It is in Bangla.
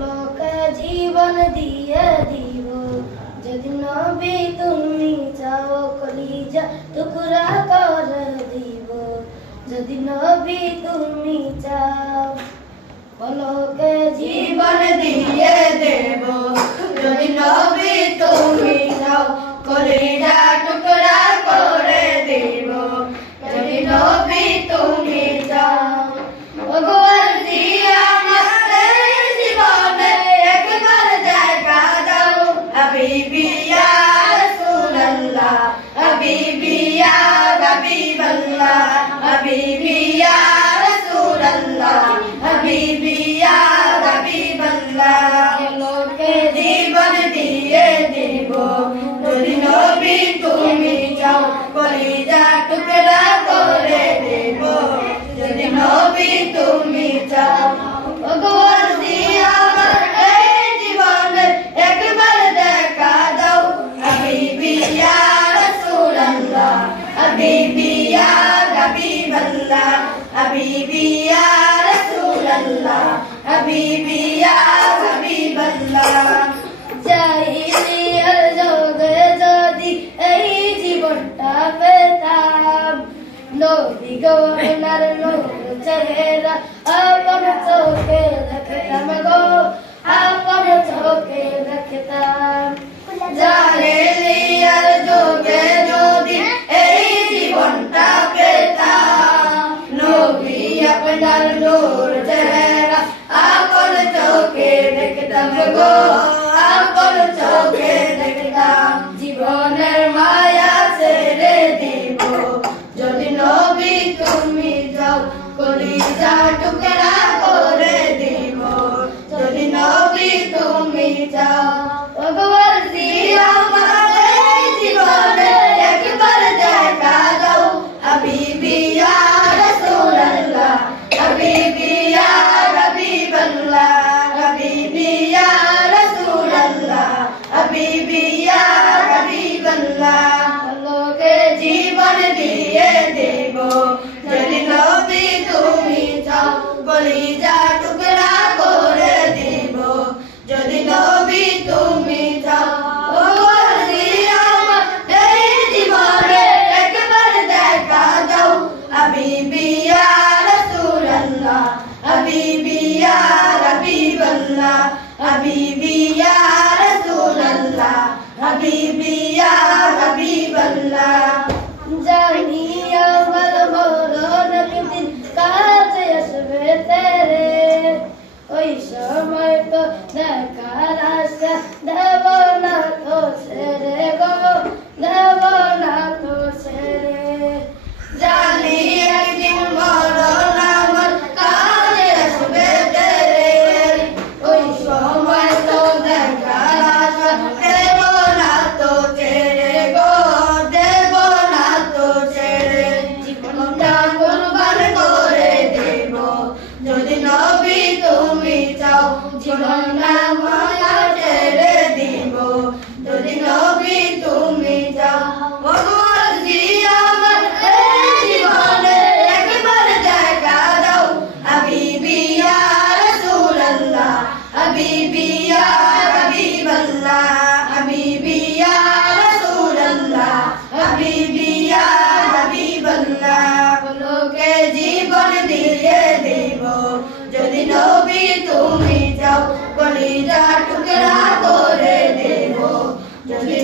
লোকে জীবন দিয়ে দিব যদি নবী তুমি চাও কলিজা টুকরা করে দিব যদি নবী তুমি চাও লোকে জীবন দিয়ে দেব যদি নবী তুমি চাও কলিজা টুকরা করে দিব যদি নবী তুমি চাও ভগবান দিয়া حبيبي يا رسول الله حبيبي يا حبيب الله حبيبي يا رسول الله حبيبي يا حبيب الله লোকে জীবন দিয়ে দেব যদি নবী তুমি চাও কলিজা টুকরা করে দেব যদি নবী তুমি চাও ভগবান দিয়া حبيبي يا حبيب الله حبيبي يا رسول الله حبيبي يا حبيب الله জাহিলিয়ার যুগে যদি এই জীবনটা পেতাম নবী গো আপনার নূর চেহারা আপন চোখে দেখতাম গো আপন চোখে দেখতাম জাহিলিয়ার যুগে যদি এই জীবনটা পেতাম নবী আপনার নূর চেহারা আপন চোখে দেখতাম গো আপন চোখে দেখতাম জীবনের মায়া ছেড়ে দিব যদি নবী তুমি যাও কলিজা টুকরা করে দিব যদি নবী তুমি যাও ভগবান দিয়া আমাদের জীবনে একবার দেখা দাও হাবিবি ইয়া রাসূলুল্লাহ হাবিবি ইয়া হাবিবাল্লাহ হাবিবি ইয়া রাসূলুল্লাহ হাবিবি ইয়া হাবিবাল্লাহ লোকে জীবন দিয়ে দেব যদি নবী তুমি চাও কলিজা টুকরা করে দেব যদি নবী তুমি চাও ভগবান দিয়া আমাদের জীবনে একবার দেখা দাও হাবিবি ইয়া রাসূলুল্লাহ হাবিবি ইয়া হাবিবাল্লাহ হাবিবি ইয়া রাসূলুল্লাহ হাবিবি ইয়া হাবিবাল্লাহ জানি আমার মরণ একদিন কাছে আসবে তেরে ওই সময় তো দেখার আশা দেব না তো ছেড়ে গো দেব না তো ছেড়ে জানি একদিন মরণ আমার কাছে আসবে তেরে ওই সময় তো দেখার আশা দেব না তো ছেড়ে গো দেব না তো ছেড়ে জীবনটা কুরবান করে দেব যদি নবী তুমি চাও জীবনটা মায়া ছেড়ে দিব যদি নবী তুমি চাও ভগবান দিয়া আমাদের জীবনে একবার দেখা দাও হাবিবি ইয়া রাসূলুল্লাহ হাবিবি ইয়া হাবিবাল্লাহ হাবিবি ইয়া রাসূলুল্লাহ হাবিবি ইয়া হাবিবাল্লাহ লোকে জীবন দিয়ে দেব যদি নবী তুমি চাও কলিজা টুকরা করে দেব যদি